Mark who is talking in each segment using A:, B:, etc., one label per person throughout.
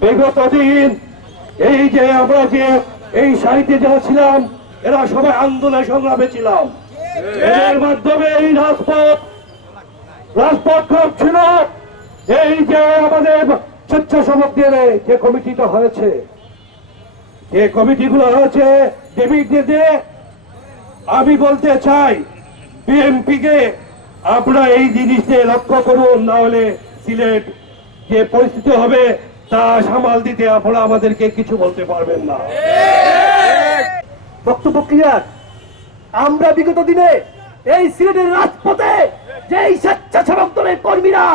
A: বিগত দিন এই যে আমরা যে এই সারিতে যারা ছিলাম, এরা সবাই আন্দোলন সংগ্রামে ছিলাম। এর মাধ্যমে এই রাজপথ রাজপথ খুব ছিল। এই যে আমাদের স্বেচ্ছাসেবকদের, যে কমিটিটা হয়েছে, যে কমিটিগুলো হয়েছে আমি বলতে চাই বিএনপি কে আপনারা এই জিনিসে লক্ষ্য করুন, না হলে সিলেট যে পরিস্থিতি হবে তা সামাল দিতে আপনারা আমাদেরকে কিছু বলতে পারবেন না।
B: বক্তব্য ক্লিয়ার আমরা বিগত দিনে এই সিলেটের রাজপথে যেই স্বেচ্ছাসেবক দলের কর্মীরা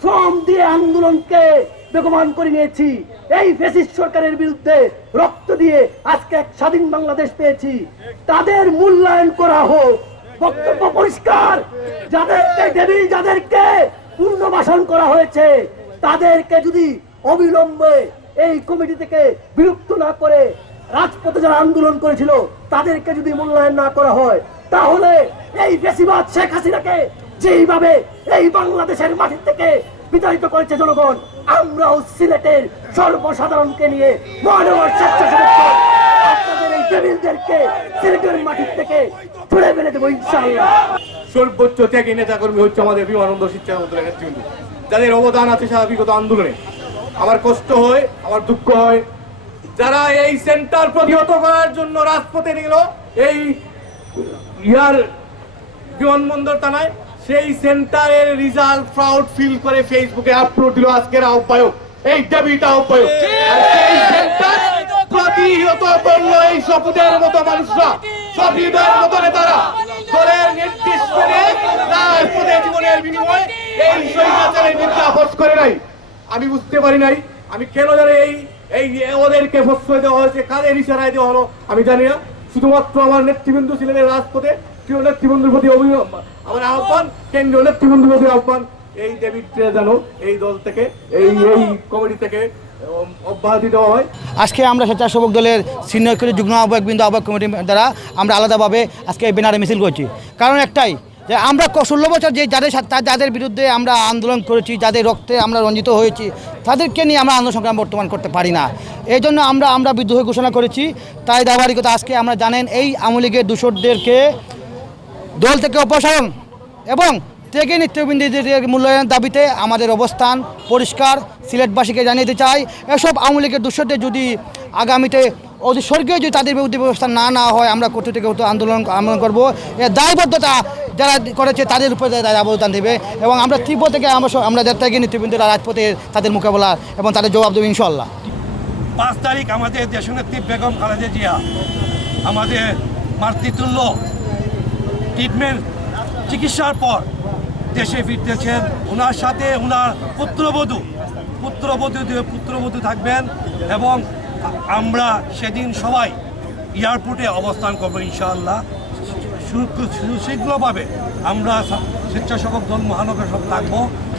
B: শ্রম দিয়ে আন্দোলনকে বেগমান করে নিয়েছি, এই ফেসিস্ট সরকারের বিরুদ্ধে রক্ত দিয়ে আজকে এক স্বাধীন বাংলাদেশ পেয়েছি, তাদের মূল্যায়ন করা হোক। বক্তব্য পরিষ্কার, যাদেরকে দেবী যাদেরকে পুনর্বাসন করা হয়েছে, তাদেরকে যদি অবিলম্বে এই কমিটি থেকে বিলুপ্ত না করে রাজপথে যারা আন্দোলন করেছিল, তাদেরকে যদি মূল্যায়ন না করা হয়, তাহলে এই বেশিবাদ শেখ হাসিনাকে যেইভাবে এই বাংলাদেশের মাটির থেকে বিতাড়িত করেছে জনগণ, আমরাও সিলেটের সর্বসাধারণকে নিয়ে মহানগর স্বেচ্ছাসেবক আপনাদের এই টেবিলদেরকে সিলেটের মাটির থেকে ছুড়ে ফেলে দেবো ইনশাআল্লাহ।
C: সর্বোচ্চ ত্যাগী নেতা কর্মী হচ্ছে আমাদের বিমানন্দ শিক্ষা নেতৃবৃন্দ যাদের অবদান আছে সারা আন্দোলনে। আমার কষ্ট হয় আমার দুঃখ হয়। যারা এই সেন্টার প্রতিহত করার জন্য রাজপথে গেল এই ইয়ার বিমানবন্দর থানায় সেই সেন্টারের রেজাল্ট প্রাউড ফিল করে ফেসবুকে আপলোড দিল আজকের আহ্বায়ক। এই ডেভিড আহ্বায়ক। সেই সেন্টার প্রতিহত করল এই শপথের মতো মানুষরা। শপথের মতো নেতারা। দলের নির্দেশ করে রাজপথে জীবনের বিনিময়ে এই বিরুদ্ধে করে নাই। আমি বুঝতে পারি নাই। আমি কেন জানি এই এই ওদেরকে প্রশ্রয় দেওয়া হয়েছে, কাদের ইশারায় দেওয়া হলো, আমি জানি না। শুধুমাত্র আমার নেতৃবৃন্দ ছিলেন এই রাজপথে, প্রিয় নেতৃবৃন্দের প্রতি অভিনব আমার আহ্বান, কেন্দ্রীয় নেতৃবৃন্দের প্রতি আহ্বান, এই ডেভিডকে যেন এই দল থেকে, এই এই কমিটি থেকে অব্যাহতি দেওয়া হয়।
D: আজকে আমরা স্বেচ্ছাসেবক দলের সিনিয়র যুগ্ম আহ্বায়ক বিন্দু, আহ্বায়ক কমিটি দ্বারা আমরা আলাদাভাবে আজকে এই ব্যানারে মিছিল করছি। কারণ একটাই যে আমরা ষোলো বছর যে যাদের যাদের বিরুদ্ধে আমরা আন্দোলন করেছি, যাদের রক্তে আমরা রঞ্জিত হয়েছি, তাদেরকে নিয়ে আমরা আন্দোলন সংগ্রাম বর্তমান করতে পারি না। এই জন্য আমরা আমরা বিদ্রোহ ঘোষণা করেছি। তাই ধারাবাহিকতা আজকে আমরা জানেন এই আওয়ামী লীগের দূষরদেরকে দল থেকে অপসারণ এবং ত্যাগী নেতৃবৃন্দদের মূল্যায়নের দাবিতে আমাদের অবস্থান পরিষ্কার। সিলেটবাসীকে জানিয়ে দিতে চাই, এসব আওয়ামী লীগের দুঃসদের যদি আগামীতে অতি স্বর্গীয় যদি তাদের বিরুদ্ধে ব্যবস্থা না না হয়, আমরা থেকে কঠোর আন্দোলন আন্দোলন করব। এর দায়বদ্ধতা যারা করেছে তাদের উপরে তারা অবদান দেবে এবং আমরা তীব্র থেকে আমরা আমরা ত্যাগী নেতৃবৃন্দরা রাজপথে তাদের মোকাবেলা এবং তাদের জবাব দেবো ইনশাল্লাহ
A: পাঁচ তারিখ আমাদের দেশনেত্রী বেগম খালেদা জিয়া, আমাদের মাতৃতুল্য ট্রিটমেন্ট চিকিৎসার পর দেশে ফিরতেছেন। ওনার সাথে ওনার পুত্রবধূ পুত্রবধূ পুত্রবধূ থাকবেন এবং আমরা সেদিন সবাই এয়ারপোর্টে অবস্থান করব ইনশাআল্লাহ। সুশীঘ্রভাবে আমরা স্বেচ্ছাসেবক দল মহানগর সব থাকব।